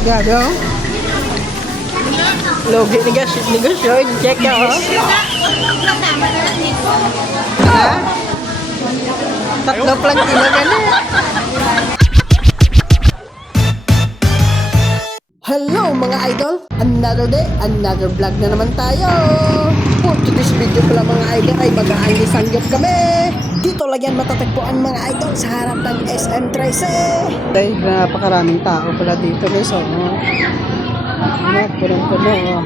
Gado. Logi negosyo, check ka oh. Ha? 3 lang kilo gani. Hello mga idol! Another day, another vlog na naman tayo! For today's video pala mga idol ay mag-aalisangyot kami! Dito lang yan matatagpuan mga idol sa harap ng SM Trece! Ay, napakaraming tao pala dito guys oh. Punong-puno oh.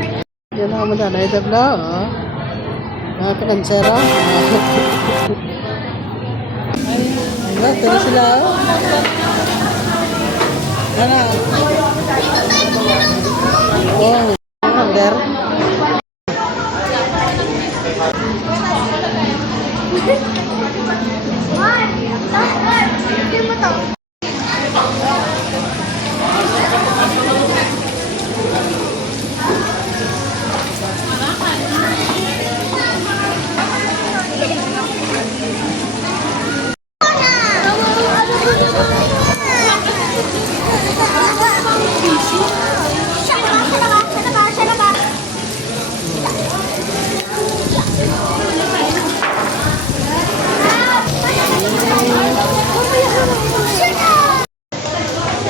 Yan ang mga na idol na oh. Mga pinansera. Ay, ito na sila oh. Ano? Oh, under.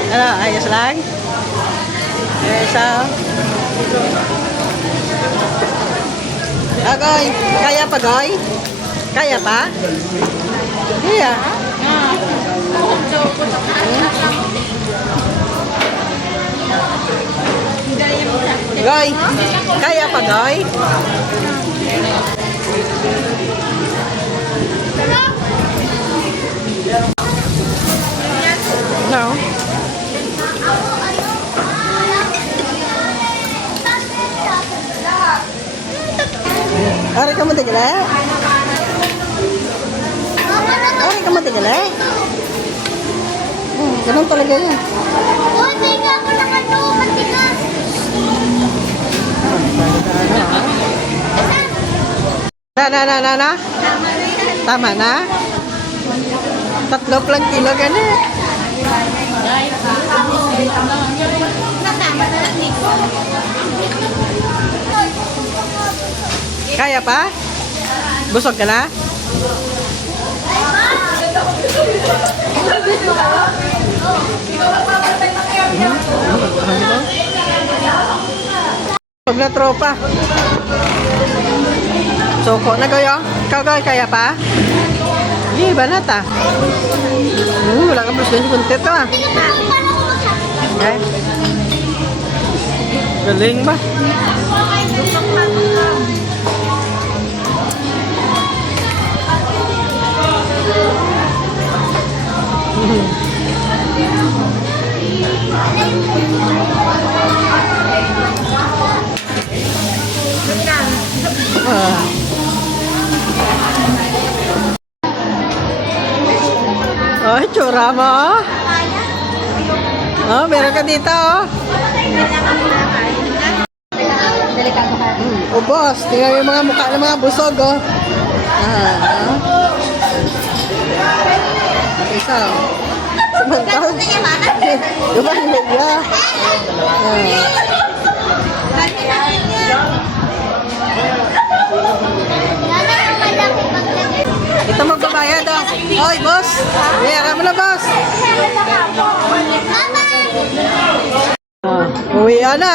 Ano, ayos lang? Ayos ah. Goy, kaya pa Goy? Kaya pa? Iya. Goy, kaya pa Goy? No. Ari ka mo tigala? Ari ka mo tigala? Ganun talaga yan. Hindi nga ako nakano, matigas. Na? Tama na? 3 lang kilo gani. Kaya pa? Busog ka na? Pag na tropa. Soko na kayo? Ikaw Goy, kaya pa? Hindi, banat ah. Wala ka plus din kuntit ka ah. Okay. Galing ba? Oh, tsura mo. Oh, meron ka dito oh. Ubos, tingnan yung mga mukha ng mga busog oh. Isa oh. Samantang. Diba nila? Ito magbabayad oh. Oy, boss. Bayaran mo na, boss. Uwi na.